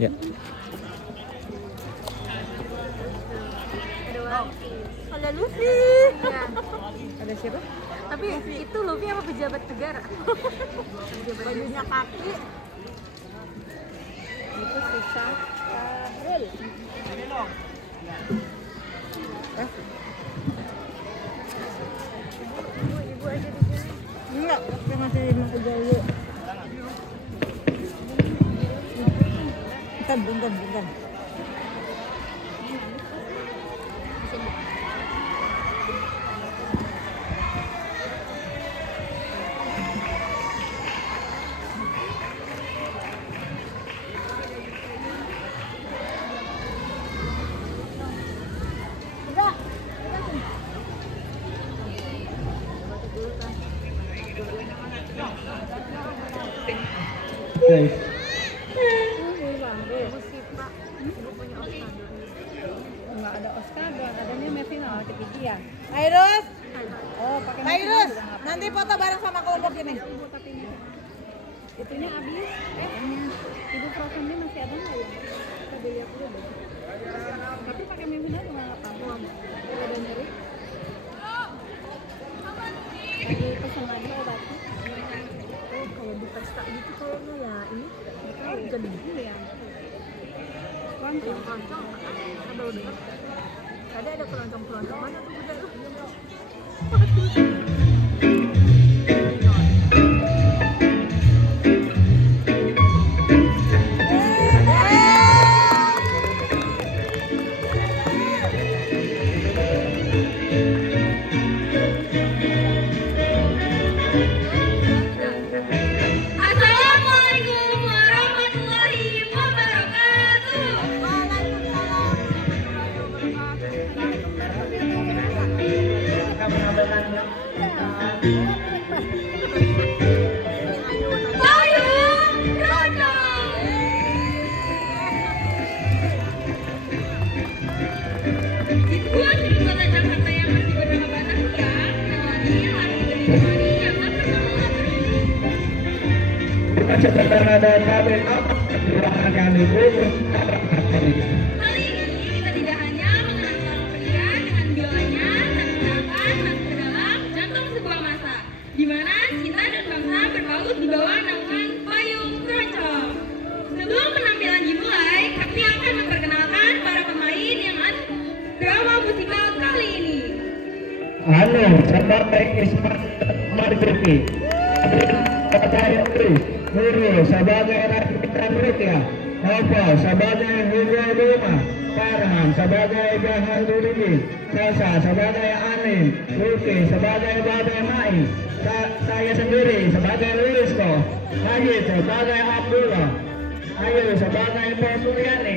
Ya. Ada Luffy. Iya. Ada siapa? Tapi itu Luffy apa pejabat negara? Bajunya kaki. Itu susah. Real. Ibu aja di sini. Enggak, kita masih mau dulu. Bentar. Guys, Enggak ada Oscar, adanya Mevina Wikipedia. Airus. Oh, pakai Airus. Nanti foto bareng sama kelompok ini. Itunya habis. Ibu Frozennya masih ada nggak ya? Kita beli aku dulu. Tapi pakai Mevina juga nggak apa-apa. Kalau ada nyeri. Lagi pesan aja obatnya. Oh, kalau di pesta gitu kayaknya ya ini mereka jadi dulu ya. Keroncong. Ada udah. Tadi ada keroncong mana tuh udah lu? Assalamualaikum warahmatullahi wabarakatuh. Waalaikumsalam Payung Rondong. Dibuat di kota Jakarta yang masih bernama Batavia, namanya hari ditemani yang tak pernah berdiri. ada pabrik apa? Akan diberi. Kali ini kita tidak hanya mengenal seorang pria dengan biolanya, tapi akan masuk ke dalam jantung sebuah masa, di mana cinta dan bangsa berbalut di bawah naungan payung keroncong. Sebelum penampilan dimulai, kami akan memperkenalkan para pemain yang ada drama musikal kali ini. Sebagai Ismat Marzuki, sebagai Nurul sebagai Rafika Nurtia, Nova sebagai Hidra Duma, Farhan sebagai Jahanudin, Sasa sebagai Anin, Luki sebagai Babe Mai, saya sendiri sebagai Luisko, Majid sebagai Abdullah, Ayu sebagai Posuryani.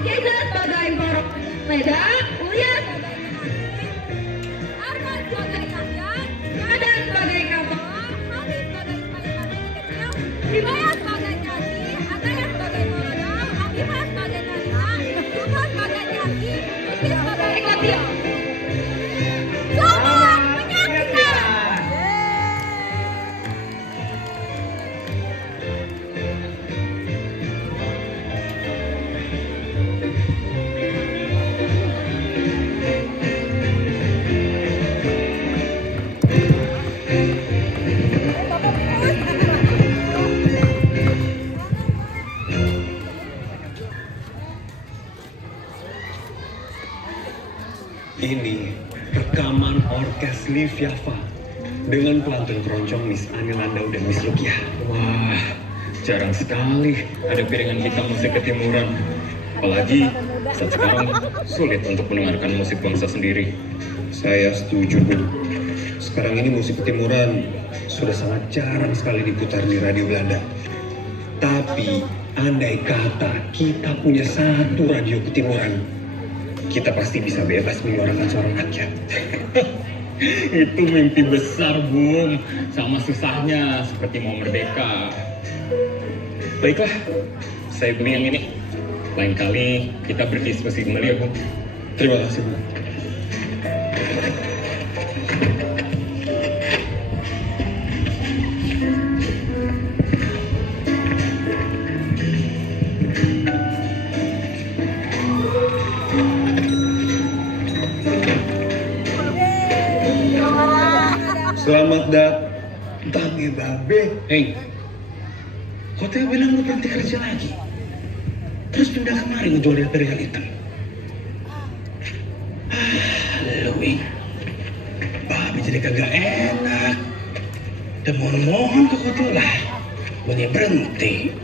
Keza sebagai Borok Leda, Ulia Arman sebagai Yahya, Ada sebagai Kapok, Habib sebagai Ismail kecil, Hibaya sebagai Nyati, Ataya sebagai Morodo, Habibah sebagai Narina, Yuka sebagai Nyati, Rizky sebagai Ekotio. Selamat menyaksikan! Ini rekaman orkes Liv Yava dengan pelantun keroncong Miss Ani Landau dan Miss Rukiah. Wah, jarang sekali ada piringan hitam musik ketimuran. Apalagi saat sekarang sulit untuk mendengarkan musik bangsa sendiri. Saya setuju, Bu. Sekarang ini musik ketimuran sudah sangat jarang sekali diputar di radio Belanda. Tapi andai kata kita punya satu radio ketimuran, kita pasti bisa bebas menyuarakan suara rakyat. Itu mimpi besar, Bung. Sama susahnya seperti mau merdeka. Baiklah, saya beli yang ini. Lain kali kita berdiskusi kembali ya, Bung. Terima kasih, Bu. Tangi babe. Hei, kau teh bilang lu berhenti kerja lagi. Terus pindah kemari ngejual di material hitam. Lu babe jadi kagak enak. Dan mohon ke kau tuh lah, boleh berhenti.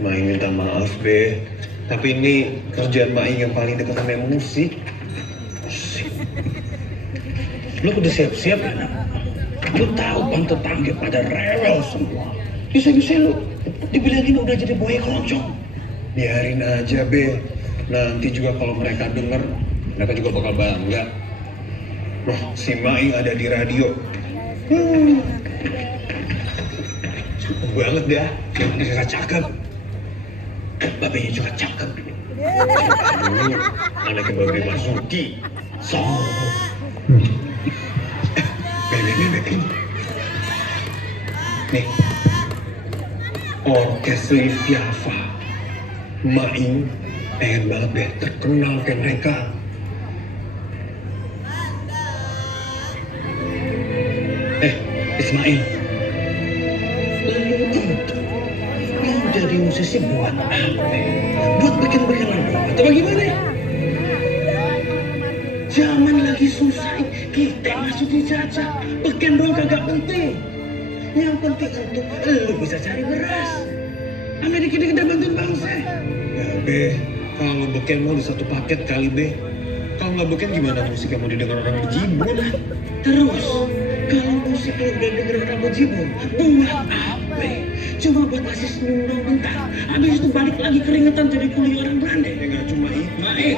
Maing minta maaf be, tapi ini kerjaan Maing yang paling dekat sama musik. Lu udah siap-siap ya, nak? Lu tahu kan tetangga pada rewel semua. Bisa-bisa lu dibilangin udah jadi buaya keroncong. Biarin aja be, nanti juga kalau mereka denger, mereka juga bakal bangga. Wah, si Maing ada di radio. Cukup banget dah. Yang mana kakak cakep, babenya juga cakep. Anaknya Babe Masuki. So, Bebe. Nih, orkes Liviava. Maing pengen banget deh terkenal kayak mereka. Ismail, lu itu mau jadi musisi buat apa? Buat bikin lagu atau bagaimana ya? Zaman lagi susah, kita masuk dijajah. Bikin dong kagak penting. Yang penting itu lu bisa cari beras. Sama dikit-dikit bantuin bangsa. Ya be, kalau beken mau di satu paket kali be. Kalau nggak beken gimana musik yang mau didengar orang bejibun? Terus, kalau musik lu udah denger orang bejibun, buat apa? Cuma buat ngasih senyum dong bentar. Habis itu balik lagi keringetan jadi kuli orang Belanda. Ya nggak cuma itu. Main.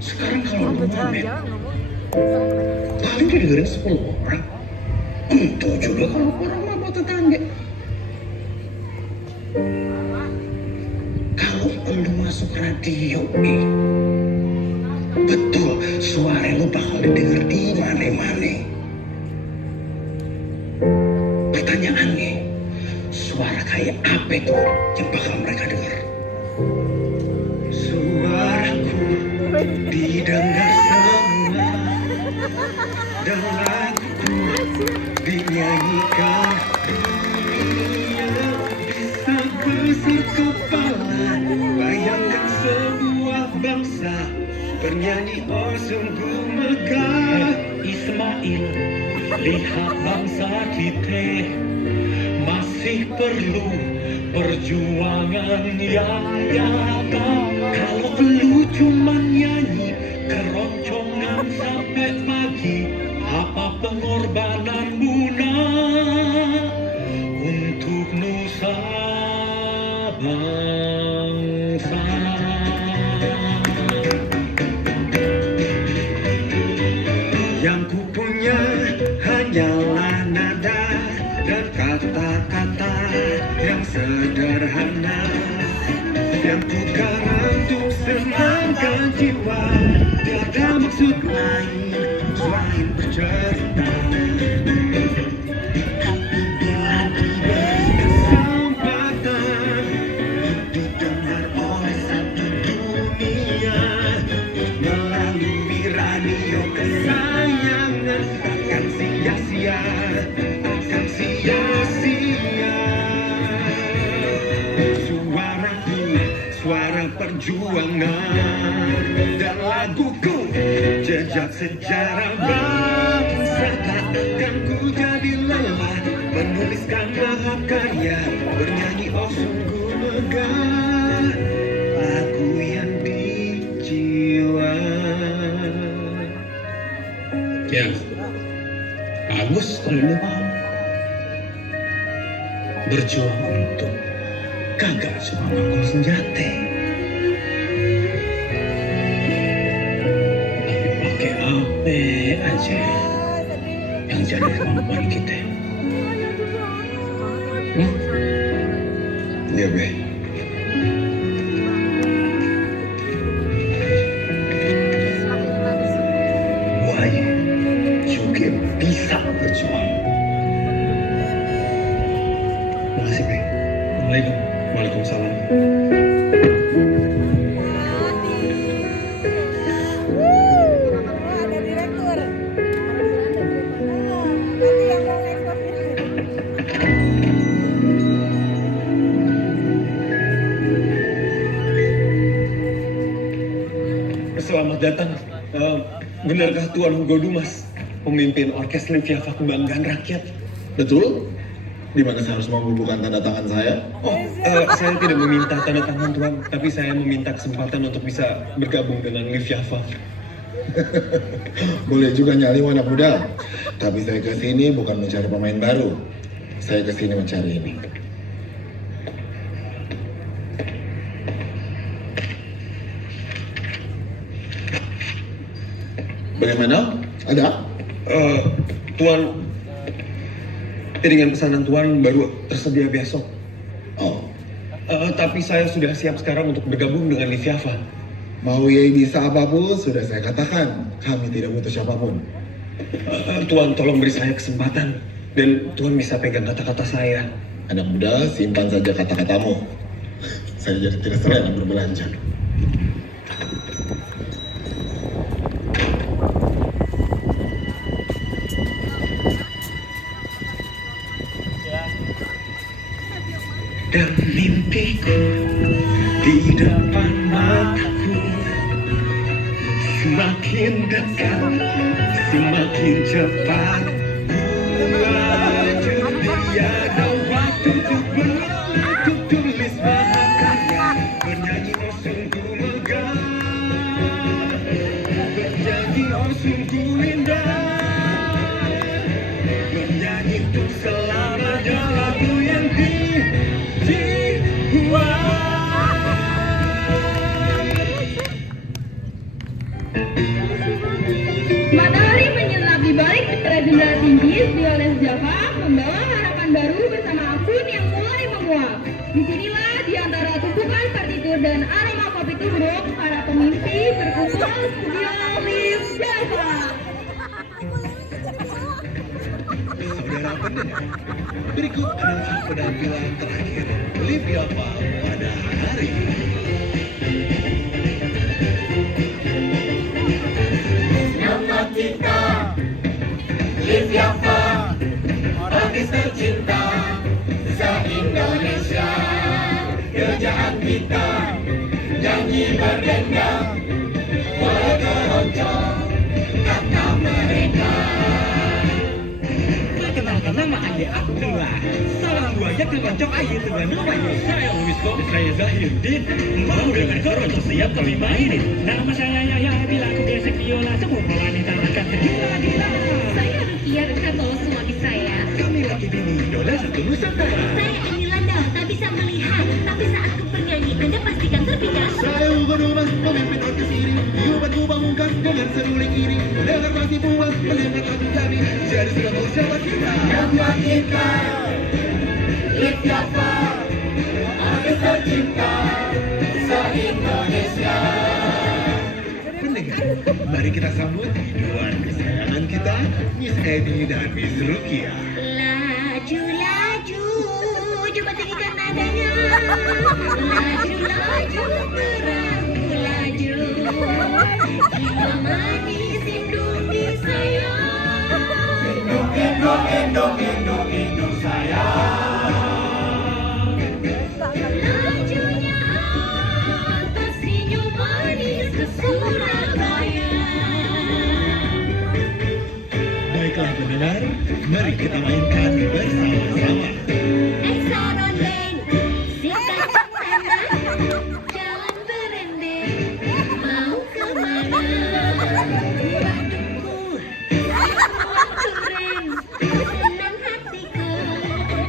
Sekarang kalau lu ngamen, paling didengerin 10 orang. Itu juga kalau orang mama tetangga. Kalau lu masuk radio nih, betul suara lu bakal didengar di mana-mana. Pertanyaannya, suara kayak apa itu yang bakal mereka dengar? Suaraku didengar semua dan laguku dinyanyikan. Dunia bisa besar kepala, bayangkan sebuah bangsa bernyanyi oh sungguh megah. Ismail, lihat bangsa kita masih perlu perjuangan yang nyata. Kalau lu cuma nyanyi keroncongan sampai pagi, apa pengorbananmu nak untuk nusa bangsa? Yang ku punya hanyalah nada dan kata-kata yang sederhana, yang ku karang untuk senangkan jiwa. Tiada maksud lain selain bercerita. Tapi bila diberi kesempatan didengar oleh satu dunia melalui radio kesayangan, akan sia-sia, akan sia-sia. Suaraku, suara perjuangan, dan laguku jejak sejarah bangsa. Tak akan ku jadi lelah menuliskan mahakarya, bernyanyi oh sungguh megah lagu yang di jiwa. Ya, bagus kalau lu mau berjuang untuk kagak cuma mangkul senjata, tapi pakai apa aja yang jadi kemampuan kita. Iya be. Buaya juga bisa berjuang. Makasih be. Assalamualaikum. Waalaikumsalam. selamat datang. Benarkah Tuan Hugo Dumas, pemimpin orkes Liviava Kebanggaan Rakyat? Betul? Di mana saya harus membubuhkan tanda tangan saya? Oh, saya tidak meminta tanda tangan Tuan, tapi saya meminta kesempatan untuk bisa bergabung dengan Liviava. Boleh juga nyali anak muda. Tapi saya ke sini bukan mencari pemain baru. Saya ke sini mencari ini. Bagaimana? Ada? Tuan, piringan pesanan Tuan baru tersedia besok. Oh, Tapi saya sudah siap sekarang untuk bergabung dengan Liviava. mau Yei bisa apapun, sudah saya katakan. Kami tidak butuh siapapun. Tuan, tolong beri saya kesempatan. Dan Tuan bisa pegang kata-kata saya. Anak muda, simpan saja kata-katamu. Saya jadi tidak selera berbelanja. Dan mimpiku di depan mataku semakin dekat, semakin cepat. Melaju tiada waktu untuk berlaku, tulis mahakarya, bernyanyi oh sungguh megah, bernyanyi oh sungguh indah, bernyanyi untuk selamanya lagu yang Matahari menyelam di balik kepala jendela tinggi Violes Java membawa harapan baru bersama akun yang mulai menguap. Disinilah di antara tumpukan partitur dan aroma kopi tubruk, para pemimpi berkumpul Violes Java. Saudara pendengar, berikut adalah penampilan terakhir Liviava pada hari ini. Nama kita Liviava, artis tercinta se-Indonesia. Kerjaan kita nyanyi berdendang, boleh keroncong kata mereka. Perkenalkan nama ayah Abdullah, salam buaya keroncong ayah dengan namanya. Saya Luis Gomez, saya Zahirdin, mau dengan keroncong siap kami mainin. Nama saya Yahya, bila aku gesek viola semua wanita akan tergila-gila. Saya Rukia Rekato, suami saya. Kami laki bini idola satu Nusantara. Saya Anilanda, tak bisa melihat, tapi saat ku bernyanyi Anda pastikan terpikat. Saya Hugo Dumas, pemimpin orkes ini. Hidupanku bangunkan dengan seruling ini. Mendengar masih puas, melihat lagu kami. Jadi sudah tahu siapa kita. Nama kita Liviava, artis tercinta se-Indonesia. Pendengar, mari kita sambut idola kesayangan kita, Miss Edi dan Miss Rukia. Laju, laju, coba tinggikan nadanya. Laju, laju, perahu laju. Jiwa manis hidupnya sayang. Endong sayang. Lajunya atas senyum manis ke Surabaya. Baiklah pendengar, mari kita mainkan bersama-sama. Esa Ronden, singkat sana, jalan berendeng, mau kemana? Waduhku, semua keren, senang hatiku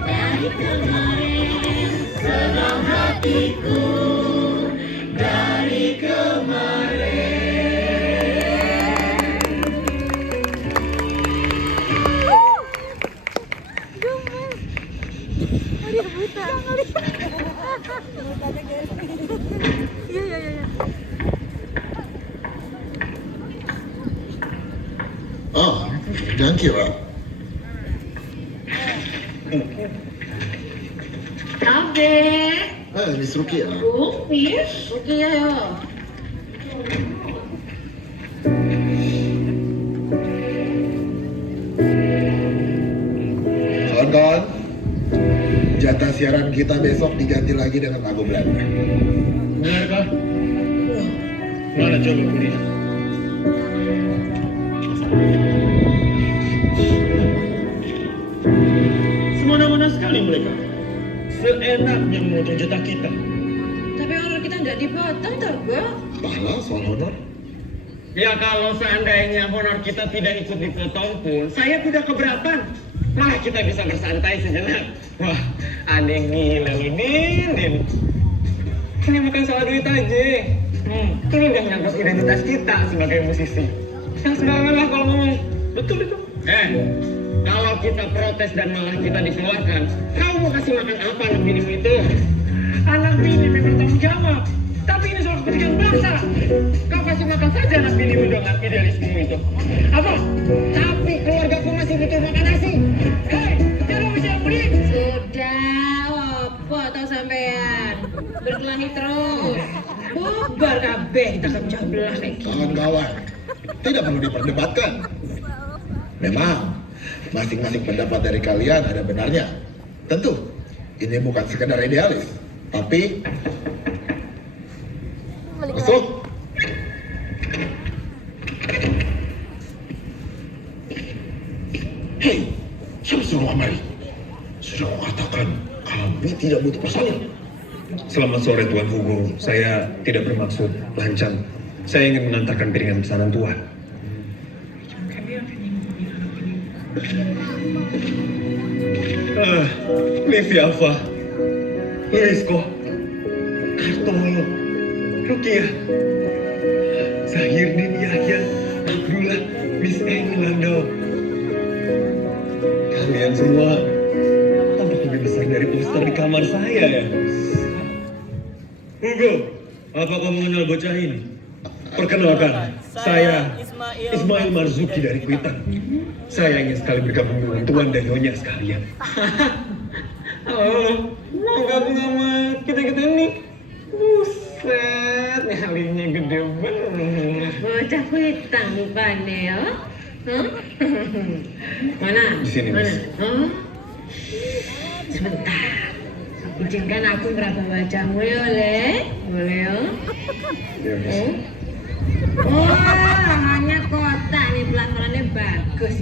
dari kemarin. Senang hatiku dari kemarin. Oh, jangan kira. Abe, Miss Rukia. Miss, oke ya. Kawan-kawan, jatah siaran kita besok diganti lagi dengan lagu Belanda. Benarkah? Mana coba Budi? Semena-mena sekali mereka. Seenaknya memotong jatah kita. Tapi honor kita nggak dipotong, Torgo. Pahala soal honor. Ya kalau seandainya honor kita tidak ikut dipotong pun, saya tidak keberatan. Malah kita bisa bersantai sejenak. Wah, ada gila lu, Din. Ini bukan soal duit aja. Ini udah nyangkut identitas kita sebagai musisi. Yang sembarangan kalau ngomong. Betul itu. Kalau kita protes dan malah kita dikeluarkan, kau mau kasih makan apa anak binimu itu? Anak bini memang tanggung jawab. Tapi ini soal kepentingan bangsa. Kau kasih makan saja anak binimu dengan idealismemu itu. Apa? Tapi keluargaku masih butuh makan nasi. Hei, jangan bisa mudik. Sudah, opo tau sampean. Berkelahi terus. Bubar kabeh kita pecah belah kayak gini. Kawan-kawan, tidak perlu diperdebatkan. Memang, masing-masing pendapat dari kalian ada benarnya. Tentu, ini bukan sekedar idealis, tapi masuk. Hei, siapa suruh Amari? Sudah mengatakan kami tidak butuh personil. Selamat sore Tuan Hugo. Saya tidak bermaksud lancang. Saya ingin mengantarkan piringan pesanan Tuan. Liviafa, Luisko, Kartoyo, Rukiah, Zahirdin Yahya, Abdullah, Miss Eni Landau. Kalian semua tampak lebih besar dari poster di kamar saya ya. Hugo, apa kau mengenal bocah ini? Perkenalkan, saya Ismail Marzuki dari Kuitang. Saya ingin sekali bergabung dengan Tuan dan Nyonya sekalian. Halo, mau gabung sama kita-kita ini? Buset, nyalinya gede banget. Bocah Kuitang rupanya ya. Hah? Mana? Di sini, Mana? Miss. Oh? Sebentar. Izinkan aku meraba wajahmu ya, Le. Boleh ya? Ya, Miss. Wah, hanya kotak nih, pelafalannya bagus.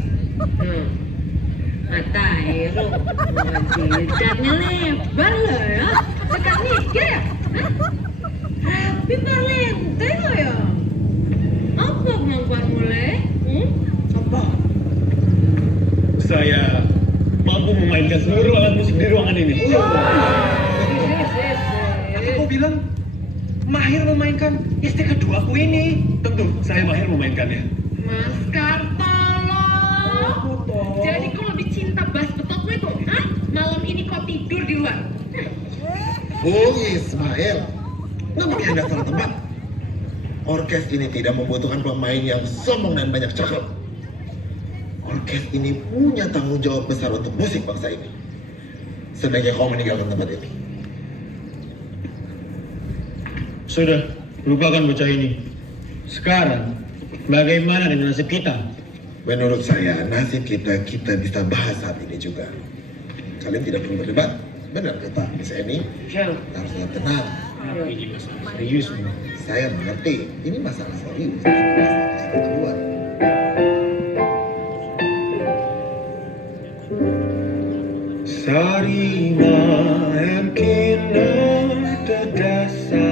Mata Hero, jidatnya lebar loh ya. Dekat mikir ya? Rapi Valente kok ya? Apa kemampuanmu, Le? Apa? Saya mampu memainkan seluruh alat musik di ruangan ini. Apa kau bilang mahir memainkan istri keduaku ini? Tentu, saya mahir memainkannya. Mas Kartolo. Jadi kau lebih cinta bass betotmu itu? Hah? Malam ini kau tidur di luar? Bung Ismail, nampaknya Anda salah tempat. Orkes ini tidak membutuhkan pemain yang sombong dan banyak cakap. Orkes ini punya tanggung jawab besar untuk musik bangsa ini. Sebaiknya kau meninggalkan tempat ini. Sudah, lupakan bocah ini. Sekarang, bagaimana dengan nasib kita? Menurut saya, nasib kita bisa bahas saat ini juga. Kalian tidak perlu berdebat. Benar kata Miss Eni, harusnya tenang. Ini masalah serius, Bu. Saya mengerti, ini masalah serius. Kita keluar. Sarima emkina terdasa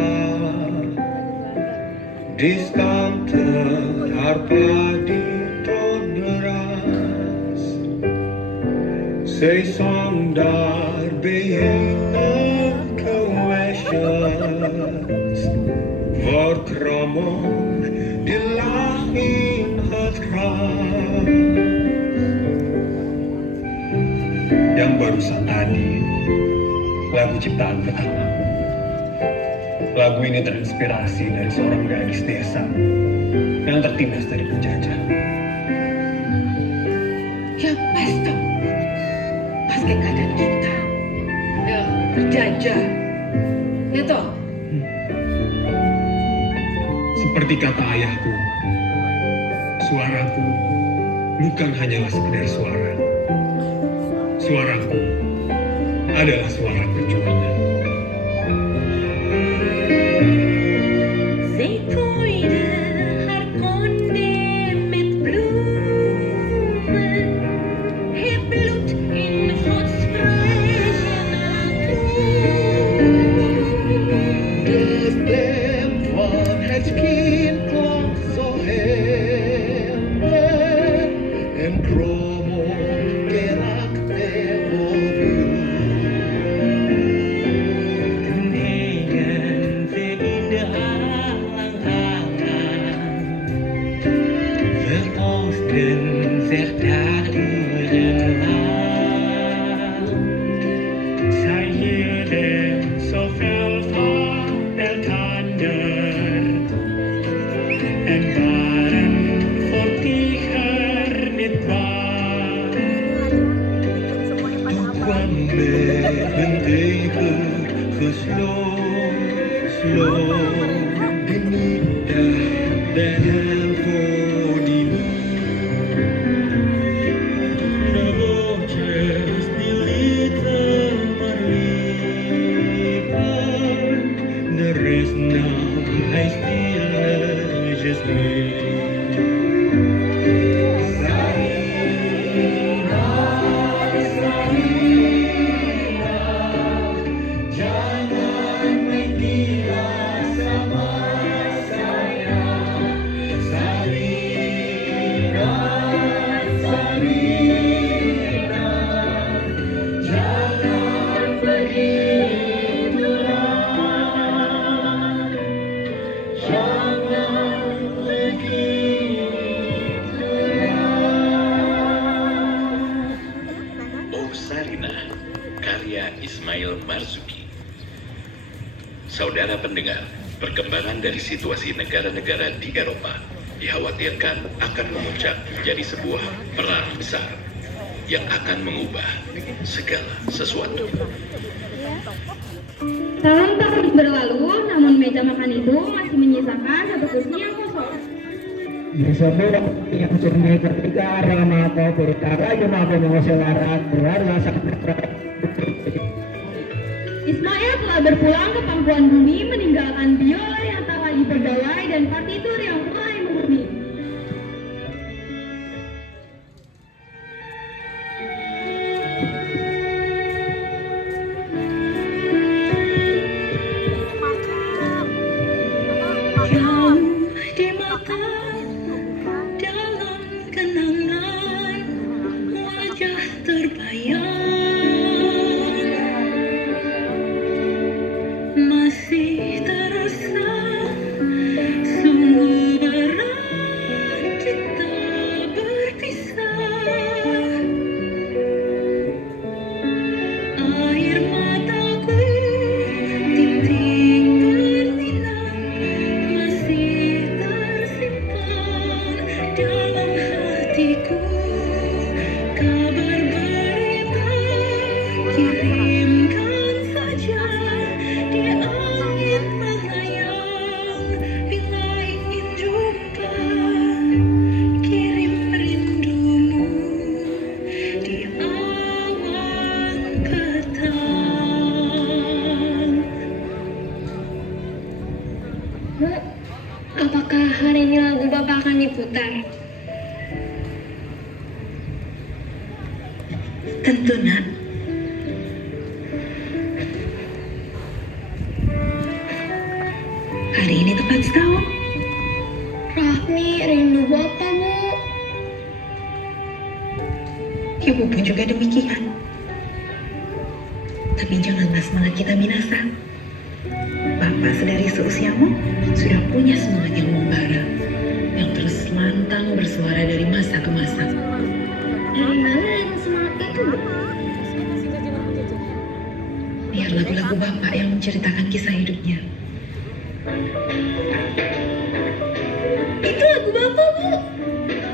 diskanter harpa di toleras säsong där behöver kväsjas var kramar di lahin hatras. Yang barusan tadi, lagu ciptaan pertamaku. Lagu ini terinspirasi dari seorang gadis desa yang tertindas dari penjajah. Ya pas toh. Pas kayak keadaan kita. Ya, terjajah. Ya toh? Seperti kata ayahku, suaraku bukan hanyalah sekedar suara. Suaraku adalah suara perjuangan. Säg på i det här konde Romo gerak evolusi. Kenangan seindah alang-alang Verpaus dan serta urenlang Zij hielden zoveel van elkander En waren voortdurend niet waar Toen kwam met een teken gesloten Benita dan voor die de woordjes die lieten maar liepen De rest nam hij stilletjes mee Jangan main gila sama saya Sarina, Sarina Jangan begitulah Jangan begitulah Oh Sarina, karya Ismail Marzuki. Saudara pendengar, perkembangan dari situasi negara-negara di Eropa dikhawatirkan akan memuncak menjadi sebuah perang besar yang akan mengubah segala sesuatu. Tahun-tahun berlalu, namun meja makan itu masih menyisakan satu kursi yang kosong. Semua yang sudah ketika Rama atau berkara yang mampu mengusahakan berwarna sangat Ismail telah berpulang ke pangkuan bumi meninggalkan biola yang tak lagi berdalai dan partitur yang mulai murni. Jauh di mata dalam kenangan wajah terbayang masih terasa sungguh berat kita berpisah air mataku titik berlinang masih tersimpan dalam hatiku kabar berita kirimkan saja di angin melayang bila ingin jumpa kirim rindumu di awan petang. Bu, apakah hari ini lagu Bapak akan diputar? Tentu Nak. Hari ini tepat setahun. Rahmi, rindu Bapak, Bu. Ibu pun juga demikian. Tapi janganlah semangat kita binasa. Bapak sedari seusiamu sudah punya semangat yang membara, yang terus lantang bersuara dari masa ke masa. Dari mana ada semangat itu, Bu? Biar lagu-lagu Bapak yang menceritakan kisah hidupnya. Itu lagu Bapak, Bu.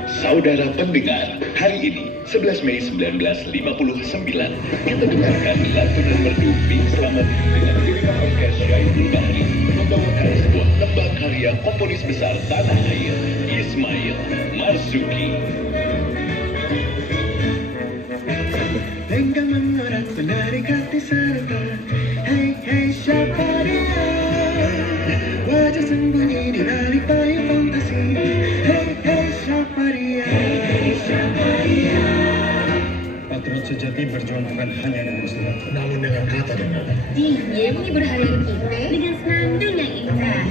Saudara pendengar, hari ini 11 Mei 1959 kita dengarkan lantunan merdu Pink Slamet dengan iringan orkes Syaiful Bahri membawakan sebuah tembang karya komponis besar tanah air Ismail Marzuki. Lenggang mengorak menarik hati serta Hei hei siapa dia Wajah sembunyi di balik payung fantasi Hei hei siapa dia Patriot sejati berjuang bukan hanya dengan surat Namun dengan kata dengan Dia menghibur harian kita dengan senandung yang indah.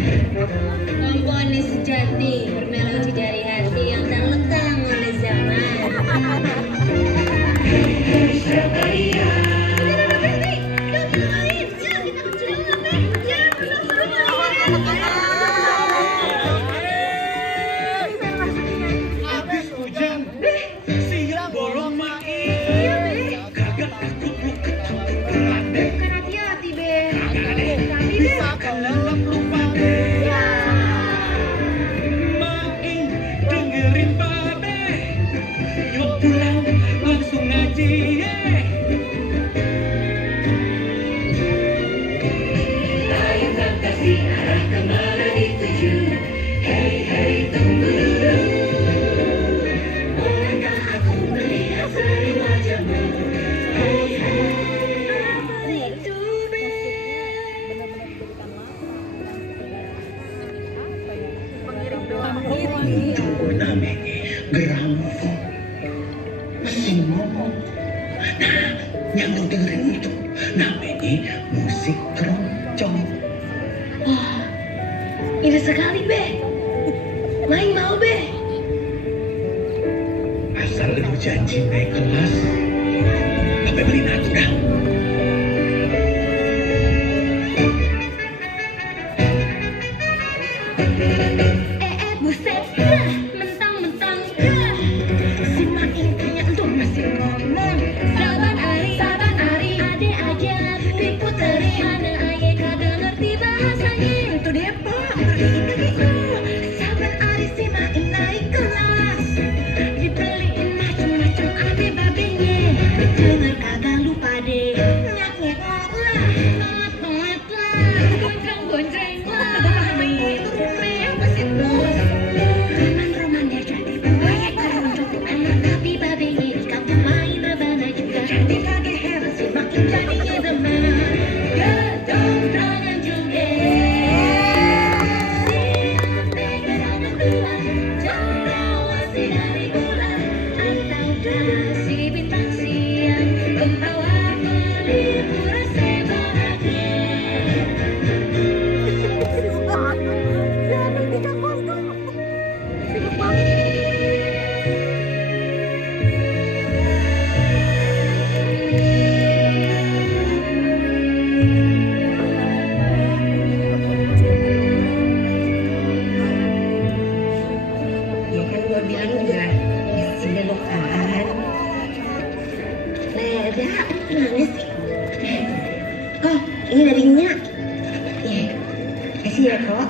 Komponis sejati bermelodi dari hati yang tak lekang oleh zaman. Nah, yang lu dengerin itu namanya musik keroncong. Wah, ide sekali, Be. Main mau, Be. Asal lu janji naik kelas, Babe beliin aku dah. Buset, mentang-mentang si Main punya entuh masih ngomong. Saban ari, ade aja diputeri. Mana aye kagak ngerti bahasanya. Itu dia, Pak. Saban ari si Main naik kelas, dibeliin macem-macem ade babenya. Dengar kagak lupa deh, nyek-nyek lah, nonget-nonget lah, gonjreng-gonjreng lah. Main rumah masih bos. Roman-romannya jadi proyek keroncong. Anak tapi babenya di kampung main rebana juga. Jadi kagak heran si Makin jadinya demen gedong-dongan juga. Siap gerangan dua, cendrawasih dari bulan. Atau dasi bintang siang, pembawa pelipur rasa bahagia. Jangan tiga kostum. Sibuk banget. Ya kan gua bilang juga sini lo kan. Leda, gimana sih? Oh, ini dari Nyak. Ya, kasih ya kok.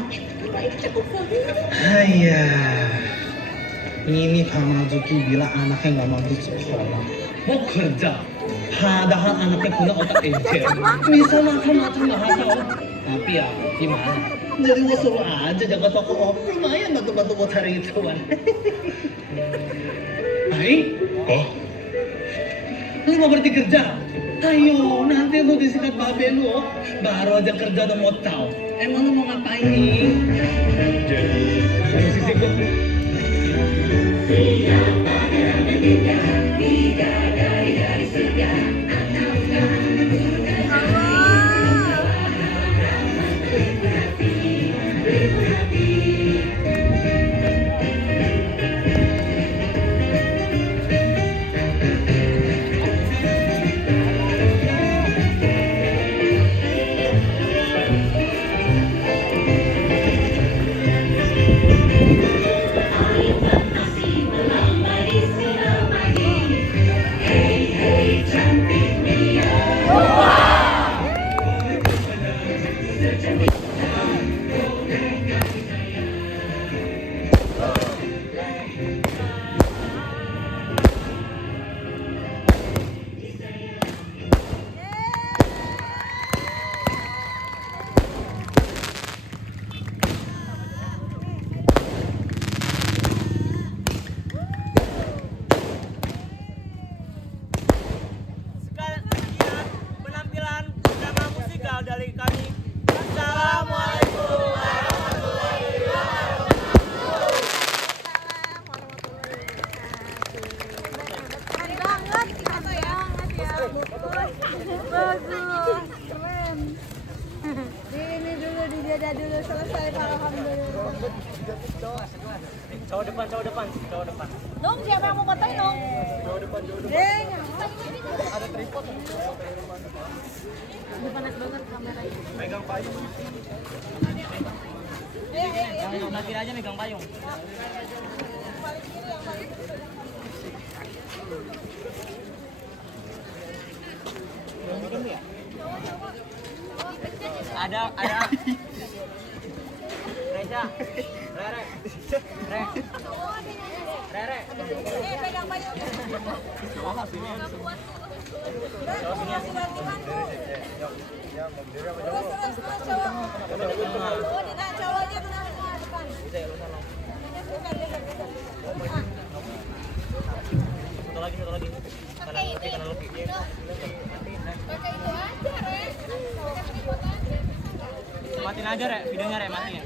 Itu cakep banget. Ayah, ini Pak Marzuki bilang anaknya nggak masuk sekolah, mau kerja. Padahal anaknya punya otak encer, bisa macam-macam bahasa. Tapi ya gimana? Jadi gue suruh aja jaga toko lumayan bantu-bantu buat hari ituan. Hai, Oh, lu mau berhenti kerja? Ayo, nanti lu disikat babe lu, baru aja kerja udah mau tahu. Emang lu mau ngapain nih? jadi Musisi gue. Penampilan drama musikal dari kami. Assalamualaikum warahmatullahi wabarakatuh. Keren banget kita ya. Bagus. Keren. Di ini dulu, dijeda dulu, selesai alhamdulillah. Cowok depan. Nung, siapa yang mau fotoin, Nung? Deng. Ada tripod. Ini panas banget kameranya. Megang payung. Yang lagi aja megang payung. Ada. Reza, Rere. Pegang payung. Satu lagi. Kanan lebih. Matiin aja, Rek. Videonya, Rek. Matiin.